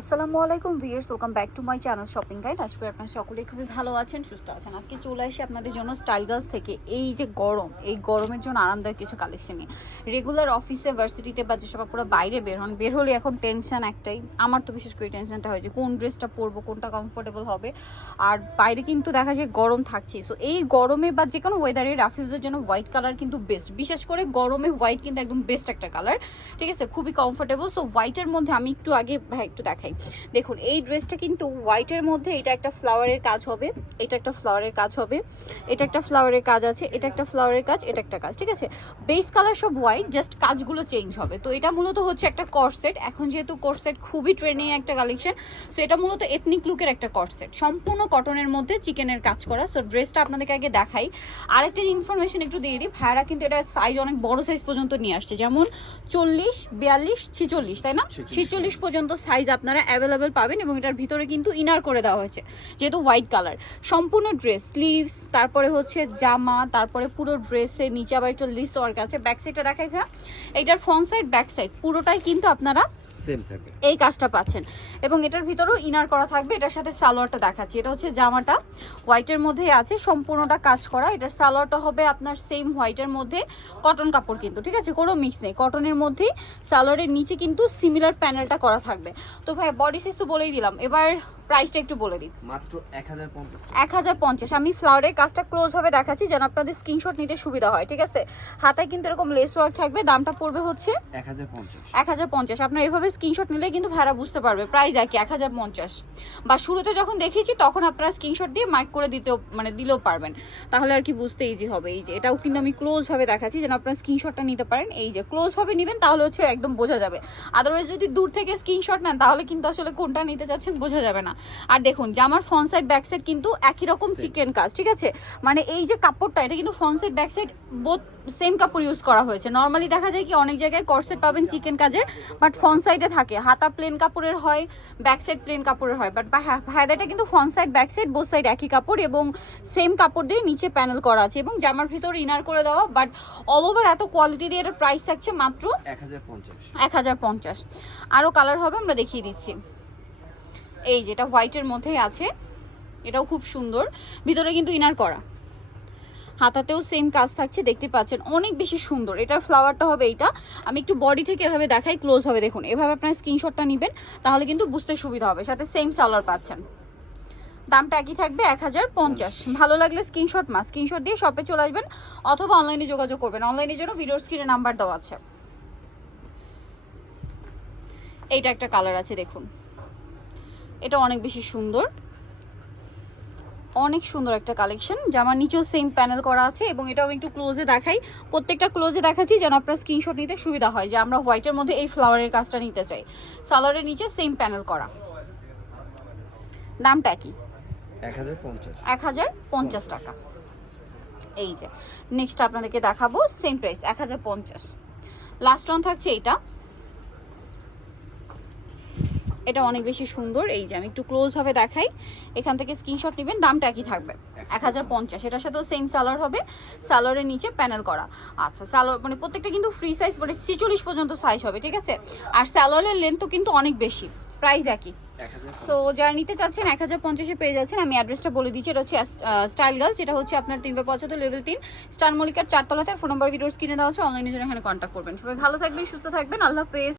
আসসালামু আলাইকুম viewers welcome back to my channel shopping guide. আজকে আপনারা সকলেই খুবই ভালো আছেন, সুস্থ আছেন। আজকে চলে আসি আপনাদের জন্য স্টাইল গার্লস থেকে এই যে গরম, এই গরমের জন্য আরামদায়ক কিছু কালেকশন নিয়ে। রেগুলার অফিসে ভার্সিটিতে বা যেসব আপনারা বাইরে বের হন, বের হলে এখন টেনশন একটাই। আমার তো বিশেষ করে টেনশনটা হয় যে কোন ড্রেসটা পরবো, কোনটা কমফোর্টেবল হবে। আর বাইরে কিন্তু দেখা যায় গরম থাকছে। সো এই গরমে বা যে কোনো ওয়েদারে রাফিউজের জন্য হোয়াইট কালার কিন্তু বেস্ট বিশেষ করে গরমে হোয়াইট কিন্তু একদম বেস্ট একটা কালার ঠিক আছে? খুবই কমফোর্টেবল সো হোয়াইটের মধ্যে আমি একটু আগে, ভাই, একটু দেখাই দেখুন এই ড্রেসটা কিন্তু হোয়াইটের মধ্যে এটা একটা ফ্লাওয়ারের কাজ হবে। এটা একটা ফ্লাওয়ারের কাজ হবে। এটা একটা ফ্লাওয়ারের কাজ আছে। এটা একটা ফ্লাওয়ারের কাজ এটা একটা কাজ ঠিক আছে? বেস কালার সব হোয়াইট জাস্ট কাজগুলো চেঞ্জ হবে। তো এটা মূলত হচ্ছে একটা কর্সেট এখন যেহেতু কর্সেট খুবই ট্রেনিং একটা কালেকশন সো এটা মূলত এথনিক লুকের একটা কর্সেট সম্পূর্ণ কটনের মধ্যে চিকেনের কাজ করা। সো ড্রেসটা আপনাদেরকে আগে দেখাই। আরেকটা ইনফরমেশন একটু দিয়ে দিই। ভাইরা কিন্তু এটা সাইজ অনেক বড় সাইজ পর্যন্ত নিয়ে আসছে। যেমন চল্লিশ বিয়াল্লিশ ছিচল্লিশ তাই না? ছিচল্লিশ পর্যন্ত সাইজ আপনারা অ্যাভেলেবেল পাবেন এবং এটার ভিতরে কিন্তু ইনার করে দেওয়া হয়েছে, যেহেতু হোয়াইট কালার সম্পূর্ণ ড্রেস স্লিভস তারপরে হচ্ছে জামা, তারপরে পুরো ড্রেসের নিচে আবার একটা লিস্ট ওয়ার্ক আছে। ব্যাক সাইডটা দেখাই ভাইয়া। এইটার ফ্রন্ট সাইড ব্যাক সাইড পুরোটাই কিন্তু আপনারা এই কাজটা পাচ্ছেন। এবং এটার ভিতরেও ইনার করা থাকবে, এটার সাথে সালোয়ারটা দেখাচ্ছি। এটা হচ্ছে জামাটা, হোয়াইটের মধ্যে আছে, সম্পূর্ণটা কাজ করা। এটার সালোয়ারটা হবে আপনার সেম হোয়াইটের মধ্যে, কটন কাপড় কিন্তু, ঠিক আছে? কোনো মিক্স নেই। কটনের মধ্যেই সালোয়ারের নিচে কিন্তু সিমিলার প্যানেলটা করা থাকবে। তো ভাই বডি সাইজ তো বলেই দিলাম। এবার প্রাইসটা একটু বলে দিই। মাত্র এক হাজার পঞ্চাশ এক হাজার পঞ্চাশ। আমি ফ্লাওয়ারের কাজটা ক্লোজ ভাবে দেখাচ্ছি যেন আপনাদের স্ক্রিনশট নিতে সুবিধা হয় ঠিক আছে? হাতায় কিন্তু এরকম লেস ওয়ার্ক থাকবে দামটা পড়বে হচ্ছে এক হাজার পঞ্চাশ। এক আপনার এভাবে স্ক্রিনশট নিলে কিন্তু ভাড়া বুঝতে পারবে প্রাইস একই এক হাজার পঞ্চাশ। বা শুরুতে যখন দেখিয়েছি তখন আপনারা স্ক্রিনশট দিয়ে মার্ক করে দিতেও মানে দিলেও পারবেন। তাহলে আর কি বুঝতে ইজি হবে। এই যে এটাও কিন্তু আমি ক্লোজ ভাবে দেখাচ্ছি যেন আপনারা স্ক্রিনশটটা নিতে পারেন। এই যে ক্লোজ ভাবে নেবেন তাহলে হচ্ছে একদম বোঝা যাবে। আদারওয়াইজ যদি দূর থেকে স্ক্রিনশট নেন তাহলে কিন্তু আসলে কোনটা নিতে চাচ্ছেন বোঝা যাবে না। আর দেখুন জামার ফ্রন্ট সাইড ব্যাক সাইড কিন্তু একই রকম চিকেন কাজ ঠিক আছে? মানে এই যে কাপড়টা এটা কিন্তু front side back side both same কাপড় ইউজ করা হয়েছে। নর্মালি দেখা যায় কি অনেক জায়গায় কর্সেট পাবেন চিকেন কাজের বাট ফ্রন্ট সাইডে থাকে। হাতা প্লেন কাপড়ের হয় ব্যাক সাইড প্লেন কাপড়ের হয় বাট হায়দাটা কিন্তু front side back side both side একই কাপড় এবং সেম কাপড় দিয়ে নিচে প্যানেল করা আছে এবং জামার ভিতর ইনার করে দেওয়া বাট অল ওভার এত কোয়ালিটি দিয়ে এটার প্রাইস থাকছে মাত্র এক হাজার পঞ্চাশ। এক হাজার পঞ্চাশ। আরও কালার হবে আমরা দেখিয়ে দিচ্ছি। এই যেটা হোয়াইটের মধ্যেই আছে, এটাও খুব সুন্দর। ভিতরে কিন্তু ইনার করা। হাতাতেও সেম কাজ থাকছে, দেখতে পাচ্ছেন, অনেক বেশি সুন্দর। এটার ফ্লাওয়ারটা হবে এইটা। আমি একটু বডি থেকে এভাবে দেখাই ক্লোজ হবে। দেখুন, এভাবে আপনার স্ক্রিনশটটা নেবেন, তাহলে কিন্তু বুঝতে সুবিধা হবে। সাথে সেম সালোয়ার পাচ্ছেন। দামটা একই থাকবে, এক হাজার পঞ্চাশ। ভালো লাগলে স্ক্রিনশট মা স্ক্রিনশট দিয়ে শপে চলে আসবেন, অথবা অনলাইনে যোগাযোগ করবেন। অনলাইনের জন্য ভিডিওর স্ক্রিনে নাম্বার দেওয়া আছে। এইটা একটা কালার আছে, দেখুন। এটা অনেক বেশি সুন্দর। অনেক সুন্দর একটা কালেকশন। জামার নিচেও সেম প্যানেল করা আছে এবং এটাও একটু ক্লোজে দেখাই। প্রত্যেকটা ক্লোজে দেখাচ্ছি যেন আপনার স্ক্রিনশট নিতে সুবিধা হয় যে আমরা হোয়াইটের মধ্যে এই ফ্লাওয়ারের কাজটা নিতে চাই। সালোয়ারের নিচে সেম প্যানেল করা। দামটা কি? এক হাজার পঞ্চাশ। টাকা। এই যে নেক্সট আপনাদেরকে দেখাবো সেম প্রাইস এক হাজার পঞ্চাশ। লাস্ট ওয়ান থাকছে এইটা এটা অনেক বেশি সুন্দর। এই যে আমি একটু ক্লোজ ভাবে দেখাই। এখান থেকে স্ক্রিনশট নেবেন দামটা একই থাকবে। এক হাজার পঞ্চাশ। এটার সাথেও সেম সালোয়ার হবে। সালোয়ারের নিচে প্যানেল করা। আচ্ছা সালোয়ার মানে প্রত্যেকটা কিন্তু ফ্রি সাইজ মানে ছেচল্লিশ পর্যন্ত সাইজ হবে ঠিক আছে? আর সালোয়ারের লেন্থও কিন্তু অনেক বেশি। প্রাইস একই। সো যারা নিতে চাচ্ছেন এক হাজার পঞ্চাশে পেয়ে যাচ্ছেন। আমি অ্যাড্রেসটা বলে দিচ্ছি। এটা হচ্ছে স্টাইল গার্লস যেটা হচ্ছে আপনার তিন বা পঁচাত্তর লেভেল তিন। স্টার মলিকার চারতলাতে। ফোন নম্বর ভিডিওস কিনে দেওয়া হচ্ছে অনলাইনে জন্য এখানে কন্ট্যাক্ট করবেন। সবাই ভালো থাকবেন সুস্থ থাকবেন। আল্লাহ হাফেজ।